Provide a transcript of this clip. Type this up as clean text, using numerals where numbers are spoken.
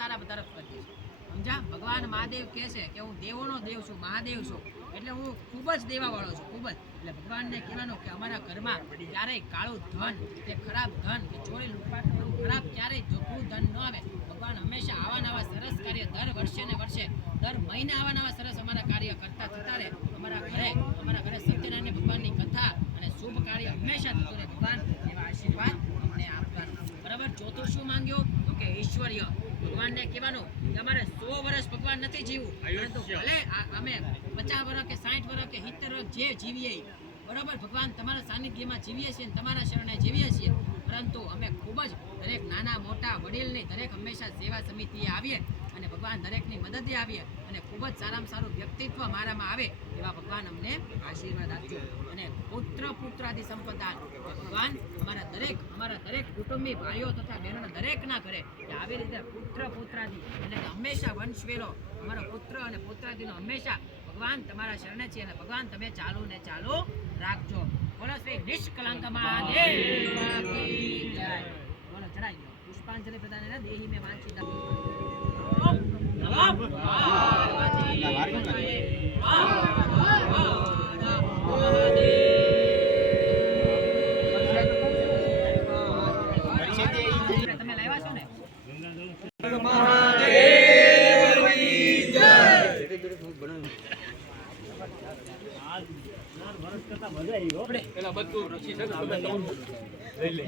તારા તરફ કરીએ છીએ, સમજા? ભગવાન મહાદેવ કહે છે કે હું દેવોનો દેવ છું, મહાદેવ છું, એટલે હું ખૂબ જ દેવાવાળો છું, ખૂબ જ. એટલે ભગવાનને કહેવાનું કે અમારા ઘરમાં ક્યારેય કાળું ધન કે ખરાબ ધન કે ચોરી લૂંટફાટ ખરાબ ક્યારેય જોખું ધન ન આવે. ભગવાન હંમેશા આવા નવા સરસ કાર્ય દર વર્ષે ને વર્ષે દર મહિને આવા નવા સરસ અમારા કાર્ય કરતા થતા રહે. અમારા ઘરે સત્યનારાયણ ભગવાનની કથા અને શુભ કાર્ય હંમેશા થતું રહે. ભગવાન એવા આશીર્વાદ અમને આપવાનું. બરાબર. ચોથું શું માંગ્યો? તો કે ઈશ્વરીય. ભગવાનને કહેવાનું કે અમારે 100 વર્ષ ભગવાન નથી જીવવું, પરંતુ ભલે અમે 50 વર્ષ કે 60 વર્ષ કે 70 વર્ષ જે જીવીએ, બરાબર, ભગવાન તમારા સાનિધ્યમાં જીવીએ છીએ, તમારા શરણે જીવીએ છીએ, પરંતુ અમે ખૂબ જ દરેક નાના મોટા વડીલની દરેક હંમેશા સેવા સમિતિએ આવીએ અને ભગવાન દરેકની મદદે આવીએ અને ખૂબ જ સારામાં સારું વ્યક્તિત્વ મારામાં આવે એવા ભગવાન અમને આશીર્વાદ આપજો. અને પુત્રાદિ સંપદાન ભગવાન અમારા દરેક કુટુંબી ભાઈઓ તથા બહેનોના દરેકના ઘરે આવી રીતે પુત્રાદિ એટલે કે હંમેશા વંશવેલો અમારો પુત્ર અને પુત્રાદિનો હંમેશા ભગવાન તમારા શરણે છે અને ભગવાન તમે ચાલુ ને ચાલુ રાખજો. બોલો શ્રી નિષ્કલંક મહાદેવ કી જય. બોલો ચડાઈ દો પુષ્પાંજલિ પ્રદાન દેહી મે વાંચિત તમે લાવ્યા છો ને? પેલા બધું રસી છે ને તમે લઈ લે.